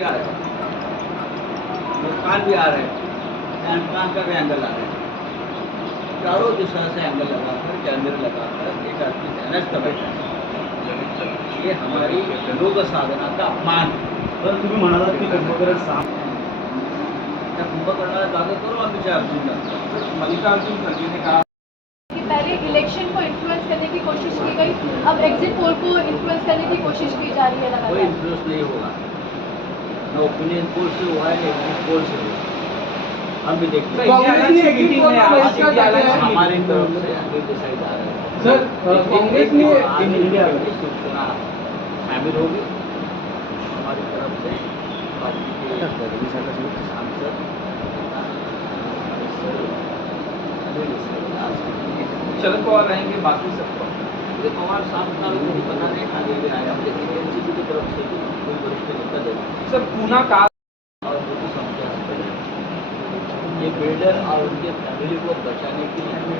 भी आ रहे हैं, मुस्कान भी आ रहे हैं, मुस्कान का भी एंगल आ रहा है। चारों दिशा से एंगल लगाकर कैमरे लगाकर एक आदमी ध्यानस्थ बैठा है। ये हमारी योग साधना का अपमान है। तर तुम्ही म्हणालात की कुंभकर्ण त्या कुंभकर्णाला जागा करू आम्ही अर्जुनला। मल्लिकार्जुन खड़गे ने कहा कि पहले इलेक्शन को इन्फ्लुएंस करने की कोशिश की गई, अब एग्जिट पोल को इन्फ्लुएंस करने की कोशिश की जा रही है कोई लगातार। इन्फ्लुएंस नहीं होगा, न ओपिनियन पोल से हुआ है न एग्जिट पोल से हुआ। हम भी देखते कांग्रेस ने मीटिंग में हमारी तरफ से अभी डिसाइड आ रहा है। सर, कांग्रेस ने शिवसेना शामिल होगी हमारी तरफ से। पार्टी के सांसद शरद पवार रहेंगे, बाकी सबको ये पवार साहब का मुझे पता नहीं आगे भी आया, हम देखेंगे एनसीपी की तरफ से भी कोई वरिष्ठ नेता देगा। सर पूना का और वो भी संशयास्पद है। ये बिल्डर और उनके फैमिली को बचाने के लिए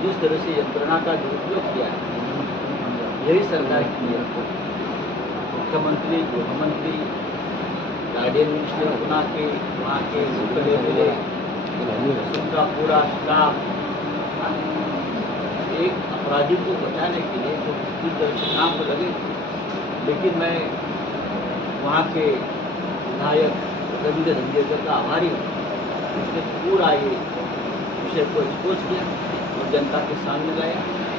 जिस तरह से यंत्रणा का दुरुपयोग किया है, यही सरकार की है। मुख्यमंत्री, गृहमंत्री, गार्डियन मिनिस्टर बना के वहाँ के मुख्य मिले, उनका पूरा स्टाफ एक अपराधी को बचाने के लिए जो किस तरह से काम पर लगे। लेकिन मैं वहाँ के विधायक रविंद्र धंगेकर का आभारी हूँ। उसने पूरा ये विषय को एक्सपोज किया और जनता के सामने लाया।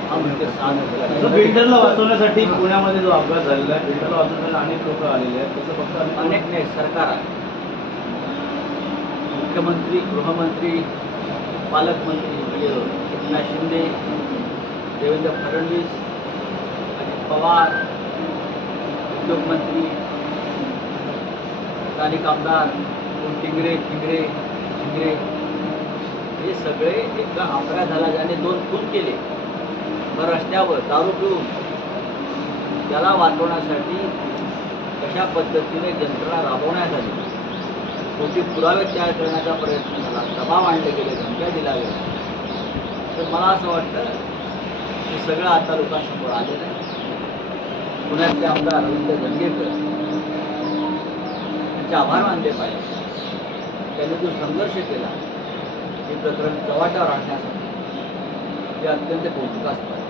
हम उनके साथ बिल्डरला वाचवण्यासाठी पुण्यामध्ये जो अपघात झालेला आहे, बिल्डरला वाचवण्यासाठी अनेक लोक आलेले आहेत, तसं फक्त अनेक नाही, सरकार आहे। मुख्यमंत्री, गृहमंत्री, पालकमंत्री एकनाथ शिंदे, देवेंद्र फडणवीस, अजित पवार, उद्योगमंत्री, स्थानिक आमदार टिंगरे, हे सगळे एका अपघात झाला ज्याने 2 खून केले रस्त्यावर दारू पिऊन, त्याला वाचवण्यासाठी कशा पद्धतीने यंत्रणा राबवण्यात आली, खोटी पुरावे तयार करण्याचा प्रयत्न झाला, दबाव आणले गेले, धमक्या दिल्या गेल्या। तर मला असं वाटतं की सगळं आता लोकांसमोर आलेलं आहे। पुण्यातले आमदार रवींद्र धंगेकर यांचे आभार मानले पाहिजे। त्यांनी जो संघर्ष केला हे प्रकरण चव्हाट्यावर आणण्यासाठी हे अत्यंत कौतुकास्पद आहे।